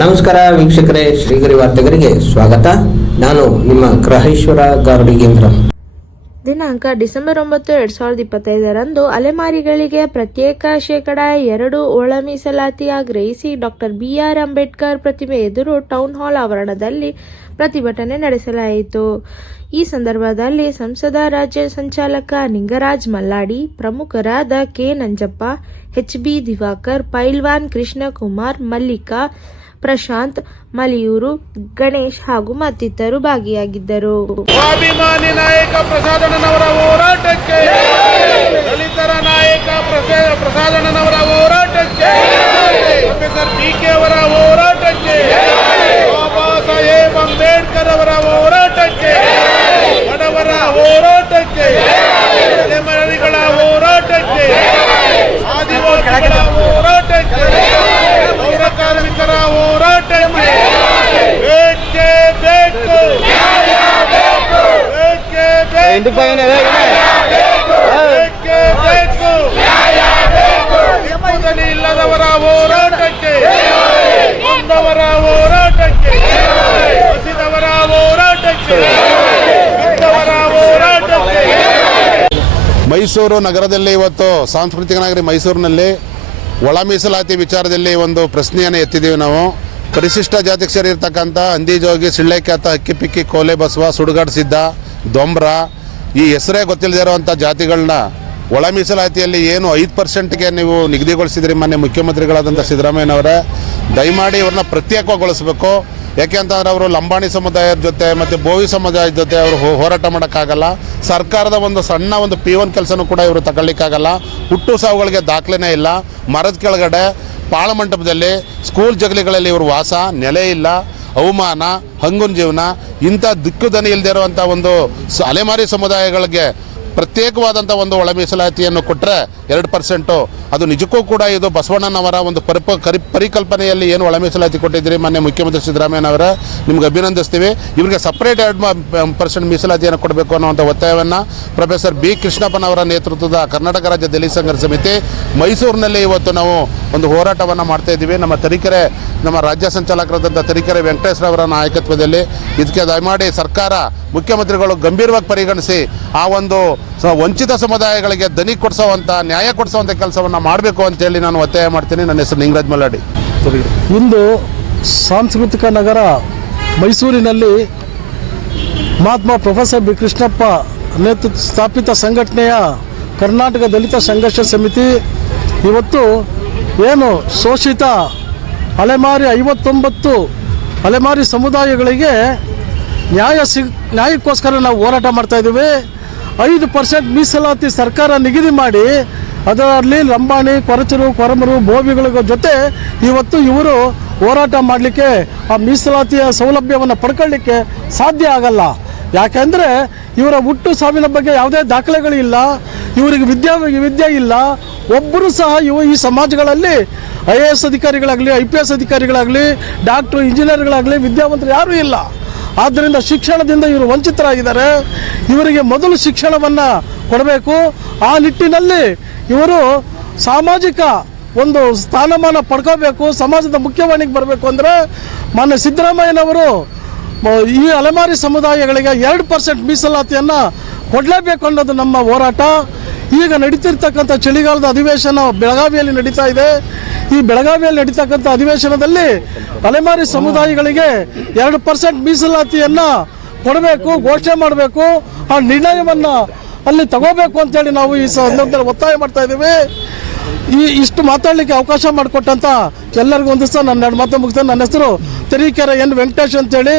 ನಮಸ್ಕಾರ ವೀಕ್ಷಕರೇ, ಶ್ರೀಗರಿ ವಾರ್ತೆಗರಿಗೆ ಸ್ವಾಗತ. ನಾನು ನಿಮ್ಮ ಗ್ರಹೇಶ್ವರ ಗಾರ್ಡಿಗೇಂದ್ರ ದಿನಾಂಕ ಡಿಸೆಂಬರ್ ಒಂಬತ್ತು, ಎರಡ್ ಸಾವಿರದ ಇಪ್ಪತ್ತೈದರಂದು ಅಲೆಮಾರಿಗಳಿಗೆ ಪ್ರತ್ಯೇಕ ಶೇಕಡ ಎರಡು ಒಳ ಮೀಸಲಾತಿ ಆಗ್ರಹಿಸಿ ಡಾಕ್ಟರ್ ಬಿಆರ್ ಅಂಬೇಡ್ಕರ್ ಪ್ರತಿಮೆ ಎದುರು ಟೌನ್ ಹಾಲ್ ಆವರಣದಲ್ಲಿ ಪ್ರತಿಭಟನೆ ನಡೆಸಲಾಯಿತು. ಈ ಸಂದರ್ಭದಲ್ಲಿ ಸಂಸದ, ರಾಜ್ಯ ಸಂಚಾಲಕ ನಿಂಗರಾಜ್ ಮಲ್ಲಾಡಿ, ಪ್ರಮುಖರಾದ K. Nanjappa, H. B. Diwakar, Pailwan Krishnakumar, Mallika Prashant, Maliyur, Ganesh ಹಾಗೂ ಮತ್ತಿತರರು ಭಾಗಿಯಾಗಿದ್ದರು. ಸ್ವಾಭಿಮಾನಿ ನಾಯಕ ಪ್ರಸಾದಣ್ಣನವರ ಹೋರಾಟಕ್ಕೆ. ದಲಿತರ ನಾಯಕ ಪ್ರಸಾ- ಪ್ರಸಾದಣ್ಣನವರ ಹೋರಾಟಕ್ಕೆ. ಪ್ರೊಫೆಸರ್ ಬಿ ಕೆ ಅವರ ಹೋರಾಟಕ್ಕೆ. ಬಾಬಾ ಸಾಹೇಬ್ ಅಂಬೇಡ್ಕರ್ ಅವರ ಹೋರಾಟಕ್ಕೆ. ದಿಕ್ಕುದನಿ ಇಲ್ಲದವರ ಹೋರಾಟಕ್ಕೆ ಹೋರಾಟಕ್ಕೆ ಹಸಿದವರ ಹೋರಾಟಕ್ಕೆ ಮೈಸೂರು ನಗರದಲ್ಲಿ ಇವತ್ತು ಸಾಂಸ್ಕೃತಿಕ ನಗರಿ ಮೈಸೂರಿನಲ್ಲಿ ಒಳ ಮೀಸಲಾತಿ ವಿಚಾರದಲ್ಲಿ ಒಂದು ಪ್ರಶ್ನೆಯನ್ನು ಎತ್ತಿದ್ದೀವಿ ನಾವು. ಪರಿಶಿಷ್ಟ ಜಾತಿಗೆ ಸೇರಿರ್ತಕ್ಕಂಥ ಅಂದಿಜೋಗಿ ಸಿಳ್ಳೆಕ್ಯಾತ ಅಕ್ಕಿಪಿಕ್ಕಿ ಕೋಲೆ ಬಸವ, ಸುಡುಗಾಡು ಸಿದ್ಧ ದೊಂಬ್ರ ಈ ಹೆಸರೇ ಗೊತ್ತಿಲ್ಲದೆ ಇರುವಂಥ ಜಾತಿಗಳನ್ನ ಒಳ ಮೀಸಲಾತಿಯಲ್ಲಿ ಏನು ಐದು ಪರ್ಸೆಂಟ್ಗೆ ನೀವು ನಿಗದಿಗೊಳಿಸಿದ್ರಿ ಮೊನ್ನೆ ಮುಖ್ಯಮಂತ್ರಿಗಳಾದಂಥ ಸಿದ್ದರಾಮಯ್ಯನವರೇ. ದಯಮಾಡಿ ಇವ್ರನ್ನ ಪ್ರತ್ಯೇಕಗೊಳಿಸಬೇಕು. ಯಾಕೆ ಅಂತಂದ್ರೆ ಅವರು ಲಂಬಾಣಿ ಸಮುದಾಯದ ಜೊತೆ ಮತ್ತು ಬೋವಿ ಸಮುದಾಯದ ಜೊತೆ ಅವರು ಹೋರಾಟ ಮಾಡೋಕ್ಕಾಗಲ್ಲ. ಸರ್ಕಾರದ ಒಂದು ಸಣ್ಣ ಒಂದು ಪಿ ಒನ್ ಕೆಲಸನೂ ಕೂಡ ಇವರು ತಗೊಳ್ಳಿಕ್ಕಾಗಲ್ಲ. ಹುಟ್ಟು ಸಾವುಗಳಿಗೆ ದಾಖಲೆನೇ ಇಲ್ಲ. ಮರದ ಕೆಳಗಡೆ ಪಾಳಮಂಟಪದಲ್ಲಿ ಸ್ಕೂಲ್ ಜಗಲಿಗಳಲ್ಲಿ ಇವರು ವಾಸ, ನೆಲೆ ಇಲ್ಲ. ಅವಮಾನ ಹಂಗುನ್ ಜೀವನ ಇಂಥ ದಿಕ್ಕುದನಿ ಇಲ್ಲದೆ ಇರುವಂಥ ಒಂದು ಅಲೆಮಾರಿ ಸಮುದಾಯಗಳಿಗೆ ಪ್ರತ್ಯೇಕವಾದಂಥ ಒಂದು ಒಳ ಮೀಸಲಾತಿಯನ್ನು ಕೊಟ್ಟರೆ ಎರಡು ಪರ್ಸೆಂಟು. ಅದು ನಿಜಕ್ಕೂ ಕೂಡ ಇದು ಬಸವಣ್ಣನವರ ಒಂದು ಪರಿಪ, ಕರಿ, ಪರಿಕಲ್ಪನೆಯಲ್ಲಿ ಏನು ಒಳ ಮೀಸಲಾತಿ ಕೊಟ್ಟಿದ್ದೀರಿ ಮಾನ್ಯ ಮುಖ್ಯಮಂತ್ರಿ ಸಿದ್ದರಾಮಯ್ಯನವರ ನಿಮ್ಗೆ ಅಭಿನಂದಿಸ್ತೀವಿ. ಇವರಿಗೆ ಸಪ್ರೇಟ್ ಎರಡು ಪರ್ಸೆಂಟ್ ಮೀಸಲಾತಿಯನ್ನು ಕೊಡಬೇಕು ಅನ್ನುವಂಥ ಒತ್ತಾಯವನ್ನು ಪ್ರೊಫೆಸರ್ ಬಿ ಕೃಷ್ಣಪ್ಪನವರ ನೇತೃತ್ವದ ಕರ್ನಾಟಕ ರಾಜ್ಯ ದಲಿತ ಸಂಘರ್ಷ ಸಮಿತಿ ಮೈಸೂರಿನಲ್ಲಿ ಇವತ್ತು ನಾವು ಒಂದು ಹೋರಾಟವನ್ನು ಮಾಡ್ತಾ ಇದ್ದೀವಿ. ನಮ್ಮ ತರೀಕೆರೆ, ನಮ್ಮ ರಾಜ್ಯ ಸಂಚಾಲಕರಾದಂಥ ತರೀಕೆರೆ ವೆಂಕಟೇಶ್ವರವರ ನಾಯಕತ್ವದಲ್ಲಿ ಇದಕ್ಕೆ ದಯಮಾಡಿ ಸರ್ಕಾರ ಮುಖ್ಯಮಂತ್ರಿಗಳು ಗಂಭೀರವಾಗಿ ಪರಿಗಣಿಸಿ ಆ ಒಂದು ಸ- ವಂಚಿತ ಸಮುದಾಯಗಳಿಗೆ ದನಿ ಕೊಡಿಸೋವಂಥ ನ್ಯಾಯ ಕೊಡಿಸೋವಂಥ ಕೆಲಸವನ್ನು ಮಾಡಬೇಕು ಅಂತೇಳಿ ನಾನು ಒತ್ತಾಯ ಮಾಡ್ತೀನಿ. ನನ್ನ ಹೆಸರು ನಿಂಗರಾಜ್ ಮಲ್ಲಾಡಿ. ಇಂದು ಸಾಂಸ್ಕೃತಿಕ ನಗರ ಮೈಸೂರಿನಲ್ಲಿ ಮಹಾತ್ಮ ಪ್ರೊಫೆಸರ್ ಬಿ ಕೃಷ್ಣಪ್ಪ ನೇತೃತ್ವ ಸ್ಥಾಪಿತ ಸಂಘಟನೆಯ ಕರ್ನಾಟಕ ದಲಿತ ಸಂಘರ್ಷ ಸಮಿತಿ ಇವತ್ತು ಏನು ಶೋಷಿತ ಅಲೆಮಾರಿ ಐವತ್ತೊಂಬತ್ತು ಅಲೆಮಾರಿ ಸಮುದಾಯಗಳಿಗೆ ನ್ಯಾಯ ಸಿಗ್ ನ್ಯಾಯಕ್ಕೋಸ್ಕರ ನಾವು ಹೋರಾಟ ಮಾಡ್ತಾ ಇದ್ದೀವಿ. ಐದು ಪರ್ಸೆಂಟ್ ಮೀಸಲಾತಿ ಸರ್ಕಾರ ನಿಗದಿ ಮಾಡಿ, ಅದರಲ್ಲಿ ಲಂಬಾಣಿ, ಕೊರಚರು, ಕೊರಮರು ಬೋವಿಗಳ ಜೊತೆ ಇವತ್ತು ಇವರು ಹೋರಾಟ ಮಾಡಲಿಕ್ಕೆ, ಆ ಮೀಸಲಾತಿಯ ಸೌಲಭ್ಯವನ್ನು ಪಡ್ಕೊಳ್ಳಿಕ್ಕೆ ಸಾಧ್ಯ ಆಗಲ್ಲ. ಯಾಕೆಂದರೆ ಇವರ ಹುಟ್ಟು ಸಾವಿನ ಬಗ್ಗೆ ಯಾವುದೇ ದಾಖಲೆಗಳಿಲ್ಲ ಇವರಿಗೆ ವಿದ್ಯಾ, ವಿದ್ಯೆ ಇಲ್ಲ. ಒಬ್ಬರು ಸಹ ಇವು ಈ ಸಮಾಜಗಳಲ್ಲಿ ಐ ಎ ಎಸ್ ಅಧಿಕಾರಿಗಳಾಗಲಿ, ಐ ಪಿ ಎಸ್ ಅಧಿಕಾರಿಗಳಾಗಲಿ, ಡಾಕ್ಟ್ರು, ಇಂಜಿನಿಯರ್ಗಳಾಗಲಿ, ವಿದ್ಯಾವಂತರು ಯಾರೂ ಇಲ್ಲ. ಆದ್ದರಿಂದ ಶಿಕ್ಷಣದಿಂದ ಇವರು ವಂಚಿತರಾಗಿದ್ದಾರೆ. ಇವರಿಗೆ ಮೊದಲು ಶಿಕ್ಷಣವನ್ನು ಕೊಡಬೇಕು. ಆ ನಿಟ್ಟಿನಲ್ಲಿ ಇವರು ಸಾಮಾಜಿಕ ಒಂದು ಸ್ಥಾನಮಾನ ಪಡ್ಕೋಬೇಕು, ಸಮಾಜದ ಮುಖ್ಯವಾಣಿಗೆ ಬರಬೇಕು ಅಂದರೆ ಮಾನ್ಯ ಸಿದ್ದರಾಮಯ್ಯನವರು ಈ ಅಲೆಮಾರಿ ಸಮುದಾಯಗಳಿಗೆ ಎರಡು ಪರ್ಸೆಂಟ್ ಮೀಸಲಾತಿಯನ್ನು ಕೊಡಲೇಬೇಕು ಅನ್ನೋದು ನಮ್ಮ ಹೋರಾಟ. ಈಗ ನಡೀತಿರ್ತಕ್ಕಂಥ ಚಳಿಗಾಲದ ಅಧಿವೇಶನ ಬೆಳಗಾವಿಯಲ್ಲಿ ನಡೀತಾ ಇದೆ. ಈ ಬೆಳಗಾವಿಯಲ್ಲಿ ನಡೀತಕ್ಕಂಥ ಅಧಿವೇಶನದಲ್ಲಿ ಅಲೆಮಾರಿ ಸಮುದಾಯಗಳಿಗೆ ಎರಡು ಪರ್ಸೆಂಟ್ ಮೀಸಲಾತಿಯನ್ನು ಕೊಡಬೇಕು, ಘೋಷಣೆ ಮಾಡಬೇಕು. ಆ ನಿರ್ಣಯವನ್ನು ಅಲ್ಲಿ ತಗೋಬೇಕು ಅಂತೇಳಿ ನಾವು ಈ ಸಂದರ್ಭದಲ್ಲಿ ಒತ್ತಾಯ ಮಾಡ್ತಾ ಇದ್ದೀವಿ. ಈ ಇಷ್ಟು ಮಾತಾಡಲಿಕ್ಕೆ ಅವಕಾಶ ಮಾಡಿಕೊಟ್ಟಂತ ಎಲ್ಲರಿಗೂ ಒಂದು ಸಹ ನನ್ನ ಎರಡು ಮಾತು ಮುಗಿಸ್ತೇನೆ. ನನ್ನ ಹೆಸರು ತರೀಕೆರೆ ಎನ್ ವೆಂಕಟೇಶ್ ಅಂತೇಳಿ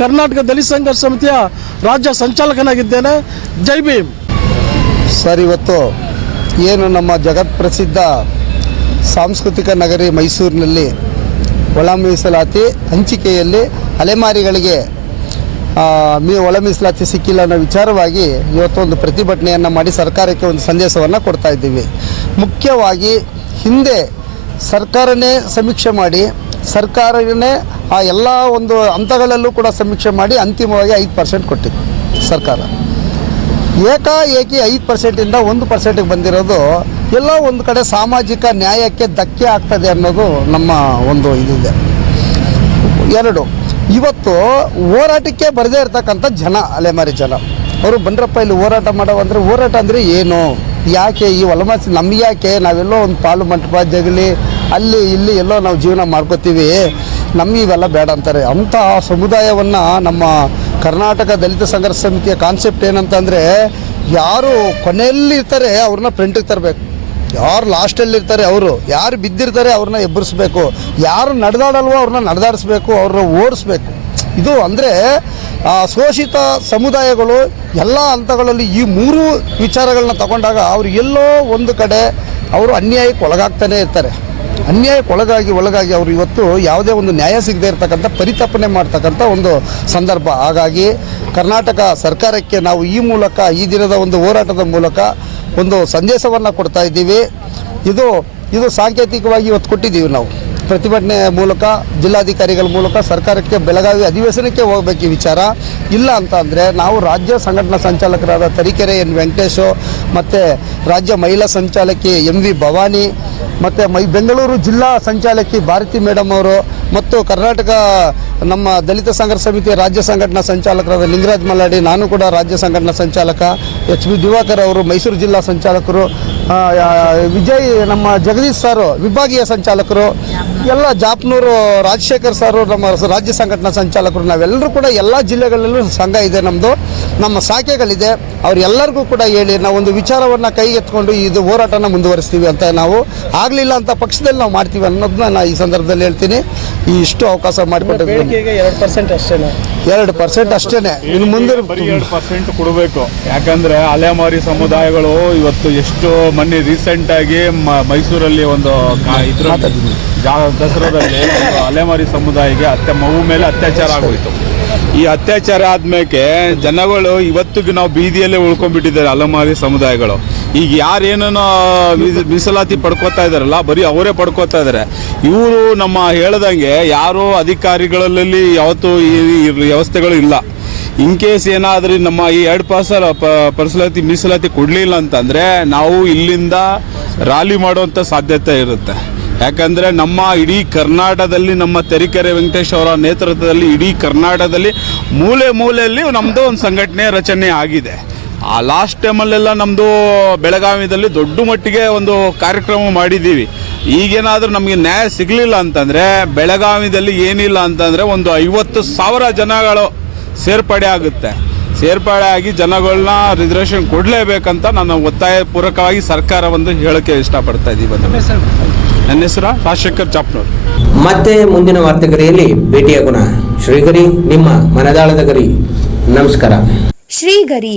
ಕರ್ನಾಟಕ ದಲಿತ ಸಂಘರ್ಷ ಸಮಿತಿಯ ರಾಜ್ಯ ಸಂಚಾಲಕನಾಗಿದ್ದೇನೆ. ಜೈ ಭೀಮ್. ಸರ್, ಇವತ್ತು ಏನು ನಮ್ಮ ಜಗತ್ಪ್ರಸಿದ್ಧ ಸಾಂಸ್ಕೃತಿಕ ನಗರಿ ಮೈಸೂರಿನಲ್ಲಿ ಒಳ ಮೀಸಲಾತಿ ಹಂಚಿಕೆಯಲ್ಲಿ ಅಲೆಮಾರಿಗಳಿಗೆ ಮೀ, ಒಳ ಮೀಸಲಾತಿ ಸಿಕ್ಕಿಲ್ಲ ಅನ್ನೋ ವಿಚಾರವಾಗಿ ಇವತ್ತೊಂದು ಪ್ರತಿಭಟನೆಯನ್ನು ಮಾಡಿ ಸರ್ಕಾರಕ್ಕೆ ಒಂದು ಸಂದೇಶವನ್ನು ಕೊಡ್ತಾ ಇದ್ದೀವಿ. ಮುಖ್ಯವಾಗಿ ಹಿಂದೆ ಸರ್ಕಾರನೇ ಸಮೀಕ್ಷೆ ಮಾಡಿ, ಸರ್ಕಾರನೇ ಆ ಎಲ್ಲ ಒಂದು ಹಂತಗಳಲ್ಲೂ ಕೂಡ ಸಮೀಕ್ಷೆ ಮಾಡಿ ಅಂತಿಮವಾಗಿ ಐದು ಪರ್ಸೆಂಟ್ ಕೊಟ್ಟಿತ್ತು ಸರ್ಕಾರ. ಏಕಾಏಕಿ ಐದು ಪರ್ಸೆಂಟಿಂದ ಒಂದು ಪರ್ಸೆಂಟಿಗೆ ಬಂದಿರೋದು ಎಲ್ಲ ಒಂದು ಕಡೆ ಸಾಮಾಜಿಕ ನ್ಯಾಯಕ್ಕೆ ಧಕ್ಕೆ ಆಗ್ತದೆ ಅನ್ನೋದು ನಮ್ಮ ಒಂದು ಇದಿದೆ. ಎರಡು, ಇವತ್ತು ಹೋರಾಟಕ್ಕೆ ಬರದೇ ಇರತಕ್ಕಂಥ ಜನ, ಅಲೆಮಾರಿ ಜನ. ಅವರು ಬಂದ್ರಪ್ಪ ಇಲ್ಲಿ ಹೋರಾಟ ಮಾಡೋವಂದ್ರೆ ಹೋರಾಟ ಅಂದರೆ ಏನು? ಯಾಕೆ ಈ ಒಲಮಾಸಿ ನಮ್ಗೆ ಯಾಕೆ? ನಾವೆಲ್ಲೋ ಒಂದು ಪಾಲು ಮಂಟಪ, ಜಗಲಿ, ಅಲ್ಲಿ ಇಲ್ಲಿ ಎಲ್ಲೋ ನಾವು ಜೀವನ ಮಾಡ್ಕೋತೀವಿ. ನಮ್ಗೆ ಇವೆಲ್ಲ ಬೇಡ ಅಂತಾರೆ. ಅಂಥ ಸಮುದಾಯವನ್ನು ನಮ್ಮ ಕರ್ನಾಟಕ ದಲಿತ ಸಂಘರ್ಷ ಸಮಿತಿಯ ಕಾನ್ಸೆಪ್ಟ್ ಏನಂತಂದರೆ, ಯಾರು ಕೊನೆಯಲ್ಲಿ ಇರ್ತಾರೆ, ಅವ್ರನ್ನ ಫ್ರಂಟಿಗೆ ತರಬೇಕು. ಯಾರು ಲಾಸ್ಟಲ್ಲಿ ಇರ್ತಾರೆ ಅವರು? ಯಾರು ಬಿದ್ದಿರ್ತಾರೆ ಅವ್ರನ್ನ ಎಬ್ಬರಿಸ್ಬೇಕು? ಯಾರು ನಡೆದಾಡಲ್ವೋ ಅವ್ರನ್ನ ನಡೆದಾಡಿಸ್ಬೇಕು, ಅವ್ರನ್ನ ಓಡಿಸ್ಬೇಕು? ಇದು ಅಂದರೆ ಶೋಷಿತ ಸಮುದಾಯಗಳು ಎಲ್ಲ ಹಂತಗಳಲ್ಲಿ ಈ ಮೂರು ವಿಚಾರಗಳನ್ನ ತಗೊಂಡಾಗ ಅವ್ರು ಎಲ್ಲೋ ಒಂದು ಕಡೆ ಅವರು ಅನ್ಯಾಯಕ್ಕೆ ಒಳಗಾಗ್ತಾನೆ ಇರ್ತಾರೆ. ಅನ್ಯಾಯಕ್ಕೆ ಒಳಗಾಗಿ ಒಳಗಾಗಿ ಅವರು ಇವತ್ತು ಯಾವುದೇ ಒಂದು ನ್ಯಾಯ ಸಿಗದೆ ಇರತಕ್ಕಂಥ ಪರಿತಪನೆ ಮಾಡ್ತಕ್ಕಂಥ ಒಂದು ಸಂದರ್ಭ. ಹಾಗಾಗಿ ಕರ್ನಾಟಕ ಸರ್ಕಾರಕ್ಕೆ ನಾವು ಈ ಮೂಲಕ, ಈ ದಿನದ ಒಂದು ಹೋರಾಟದ ಮೂಲಕ ಒಂದು ಸಂದೇಶವನ್ನು ಕೊಡ್ತಾ ಇದ್ದೀವಿ. ಇದು ಇದು ಸಾಂಕೇತಿಕವಾಗಿ ಇವತ್ತು ಕೊಟ್ಟಿದ್ದೀವಿ ನಾವು. ಪ್ರತಿಭಟನೆ ಮೂಲಕ, ಜಿಲ್ಲಾಧಿಕಾರಿಗಳ ಮೂಲಕ ಸರ್ಕಾರಕ್ಕೆ ಬೆಳಗಾವಿ ಅಧಿವೇಶನಕ್ಕೆ ಹೋಗಬೇಕು ಈ ವಿಚಾರ. ಇಲ್ಲ ಅಂತ ಅಂದರೆ ನಾವು ರಾಜ್ಯ ಸಂಘಟನಾ ಸಂಚಾಲಕರಾದ ತರೀಕೆರೆ ಎನ್ ವೆಂಕಟೇಶು ಮತ್ತು ರಾಜ್ಯ ಮಹಿಳಾ ಸಂಚಾಲಕಿ ಎಂ ವಿ ಭವಾನಿ ಮತ್ತು ಮೈ ಬೆಂಗಳೂರು ಜಿಲ್ಲಾ ಸಂಚಾಲಕಿ ಭಾರತಿ ಮೇಡಮ್ ಅವರು ಮತ್ತು ಕರ್ನಾಟಕ ನಮ್ಮ ದಲಿತ ಸಂಘರ್ಷ ಸಮಿತಿ ರಾಜ್ಯ ಸಂಘಟನಾ ಸಂಚಾಲಕರಾದ ಲಿಂಗರಾಜ್ ಮಲ್ಲಾಡಿ, ನಾನು ಕೂಡ ರಾಜ್ಯ ಸಂಘಟನಾ ಸಂಚಾಲಕ ಎಚ್ ಬಿ ದಿವಾಕರ್ ಅವರು ಮೈಸೂರು ಜಿಲ್ಲಾ ಸಂಚಾಲಕರು. ವಿಜಯ್ ನಮ್ಮ ಜಗದೀಶ್ ಸಾರು ವಿಭಾಗೀಯ ಸಂಚಾಲಕರು. ಎಲ್ಲ ಜಾಪ್ನೂರು ರಾಜಶೇಖರ್ ಸರ್ ನಮ್ಮ ರಾಜ್ಯ ಸಂಘಟನಾ ಸಂಚಾಲಕರು, ನಾವೆಲ್ಲರೂ ಕೂಡ ಎಲ್ಲ ಜಿಲ್ಲೆಗಳಲ್ಲೂ ಸಂಘ ಇದೆ ನಮ್ಮದು ನಮ್ಮ ಶಾಖೆಗಳಿದೆ. ಅವರೆಲ್ಲರಿಗೂ ಕೂಡ ಹೇಳಿ ನಾವು ಒಂದು ವಿಚಾರವನ್ನು ಕೈಗೆತ್ಕೊಂಡು ಇದು ಹೋರಾಟನ ಮುಂದುವರಿಸ್ತೀವಿ ಅಂತ ನಾವು ಆಗಲಿಲ್ಲ ಅಂತ ಪಕ್ಷದಲ್ಲಿ ನಾವು ಮಾಡ್ತೀವಿ ಅನ್ನೋದನ್ನ ನಾನು ಈ ಸಂದರ್ಭದಲ್ಲಿ ಹೇಳ್ತೀನಿ. ಇಷ್ಟು ಅವಕಾಶ ಮಾಡಿಕೊಟ್ಟಿದ್ದೀನಿ ಎರಡು ಪರ್ಸೆಂಟ್ ಅಷ್ಟೇ ಎರಡು ಪರ್ಸೆಂಟ್ ಅಷ್ಟೇ ಇನ್ನು ಮುಂದೆ ಬರೀ ಎರಡು ಪರ್ಸೆಂಟ್ ಕೊಡಬೇಕು. ಯಾಕಂದ್ರೆ ಅಲೆಮಾರಿ ಸಮುದಾಯಗಳು ಇವತ್ತು ಎಷ್ಟು ಮೊನ್ನೆ ರೀಸೆಂಟ್ ಆಗಿ ಮೈಸೂರಲ್ಲಿ ಒಂದು ಕಾ- ಇದ್ರಲ್ಲಿ ದಸರಾದಲ್ಲಿ ಒಂದು ಅಲೆಮಾರಿ ಸಮುದಾಯಕ್ಕೆ ಅತ್ಯ ಮಗು ಮೇಲೆ ಅತ್ಯಾಚಾರ ಆಗೋಯ್ತು. ಈ ಅತ್ಯಾಚಾರ ಆದ್ಮೇಲೆ ಜನಗಳು ಇವತ್ತಿಗೂ ನಾವು ಬೀದಿಯಲ್ಲೇ ಉಳ್ಕೊಂಡ್ಬಿಟ್ಟಿದ್ದಾರೆ ಅಲೆಮಾರಿ ಸಮುದಾಯಗಳು. ಈಗ ಯಾರೇನೇನೋ ಮೀಸ- ಮೀಸಲಾತಿ ಪಡ್ಕೋತಾ ಇದಾರಲ್ಲ, ಬರೀ ಅವರೇ ಪಡ್ಕೋತಾ ಇದ್ದಾರೆ ಇವರು ನಮ್ಮ ಹೇಳ್ದಂಗೆ ಯಾರು ಅಧಿಕಾರಿಗಳಲ್ಲಿ ಯಾವತ್ತೂ ಈ ವ್ಯವಸ್ಥೆಗಳು ಇಲ್ಲ. ಇನ್ ಕೇಸ್ ಏನಾದ್ರೂ ನಮ್ಮ ಈ ಎರಡು ಪಾಸ ಪರ್ಸಲಾತಿ, ಮೀಸಲಾತಿ ಕೊಡಲಿಲ್ಲ ಅಂತಂದ್ರೆ ನಾವು ಇಲ್ಲಿಂದ ರಾಲಿ ಮಾಡುವಂಥ ಸಾಧ್ಯತೆ ಇರುತ್ತೆ. ಯಾಕಂದ್ರೆ ನಮ್ಮ ಇಡೀ ಕರ್ನಾಟಕದಲ್ಲಿ, ನಮ್ಮ ತೆರಿಕೆರೆ ವೆಂಕಟೇಶ್ ಅವರ ನೇತೃತ್ವದಲ್ಲಿ ಇಡೀ ಕರ್ನಾಟಕದಲ್ಲಿ ಮೂಲೆ ಮೂಲೆಯಲ್ಲಿ ನಮ್ಮದು ಒಂದು ಸಂಘಟನೆ ರಚನೆ ಆಗಿದೆ. ಆ ಲಾಸ್ಟ್ ಟೈಮಲ್ಲೆಲ್ಲ ನಮ್ಮದು ಬೆಳಗಾವಿದಲ್ಲಿ ದೊಡ್ಡ ಮಟ್ಟಿಗೆ ಒಂದು ಕಾರ್ಯಕ್ರಮ ಮಾಡಿದ್ದೀವಿ. ಈಗೇನಾದರೂ ನಮಗೆ ನ್ಯಾಯ ಸಿಗಲಿಲ್ಲ ಅಂತಂದರೆ ಬೆಳಗಾವಿದಲ್ಲಿ ಏನಿಲ್ಲ ಅಂತಂದರೆ ಒಂದು ಐವತ್ತು ಸಾವಿರ ಜನಗಳು ಸೇರ್ಪಡೆ ಆಗುತ್ತೆ. ಸೇರ್ಪಡೆ ಆಗಿ ಜನಗಳನ್ನ ರಿಸರ್ವೇಷನ್ ಕೊಡಲೇಬೇಕಂತ ನಾನು ಒತ್ತಾಯ ಪೂರ್ವಕವಾಗಿ ಸರ್ಕಾರ ಒಂದು ಹೇಳಕ್ಕೆ ಇಷ್ಟಪಡ್ತಾ ಇದ್ದೀವಿ ನನ್ನ ಹೆಸರು ರಾಜಶೇಖರ್ ಚಾಪ್ನೂರ್ ಮತ್ತೆ ಮುಂದಿನ ವಾರ್ತೆಗರಿಯಲ್ಲಿ ಭೇಟಿಯಾಗೋಣ. ಶ್ರೀಗರಿ ನಿಮ್ಮ ಮನದಾಳದ ಗರಿ. ನಮಸ್ಕಾರ. ಶ್ರೀಗರಿ